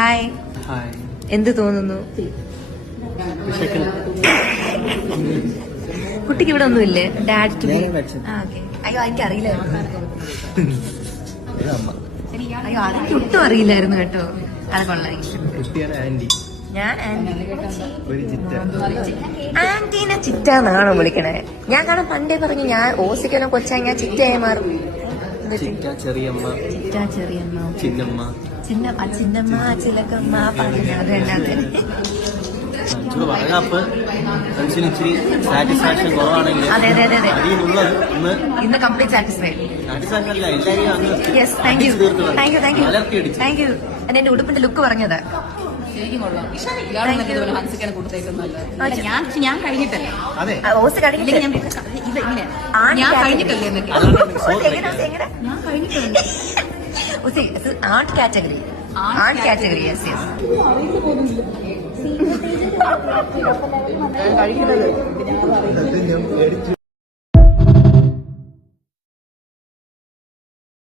Hi. എന്ത് തോന്നുന്നു? കുട്ടിക്ക് ഇവിടെ ഒന്നുമില്ലേ? Dad to be. അയ്യോ എനിക്കറിയില്ലായിരുന്നു. അയ്യോ അതെനിക്ക് ഒട്ടും അറിയില്ലായിരുന്നു കേട്ടോ. അത് കൊള്ളാം. ഞാൻ ആന്റീനെ ചിറ്റാന്നാണോ വിളിക്കണേ? ഞാൻ കാണാൻ പണ്ടേ പറഞ്ഞു ഞാൻ ഓസിക്കലോ കൊച്ചായി ഞാൻ ചിറ്റയായി മാറും. ചെറിയമ്മ, ചിന്നമ്മ, ചിന്നമ്മ, ചിലക്കമ്മ പറഞ്ഞു. അത് തന്നെ ഇന്ന് complete satisfied. Yes, thank you. എന്റെ ഉടുപ്പിന്റെ ലുക്ക് പറഞ്ഞത് ഞാൻ കഴിഞ്ഞിട്ടല്ലേ ഓസ് കഴിഞ്ഞില്ലേ? ഞാൻ കഴിഞ്ഞിട്ടല്ലേ art category. Art category. Yes yes. കഴിക്കുന്നത്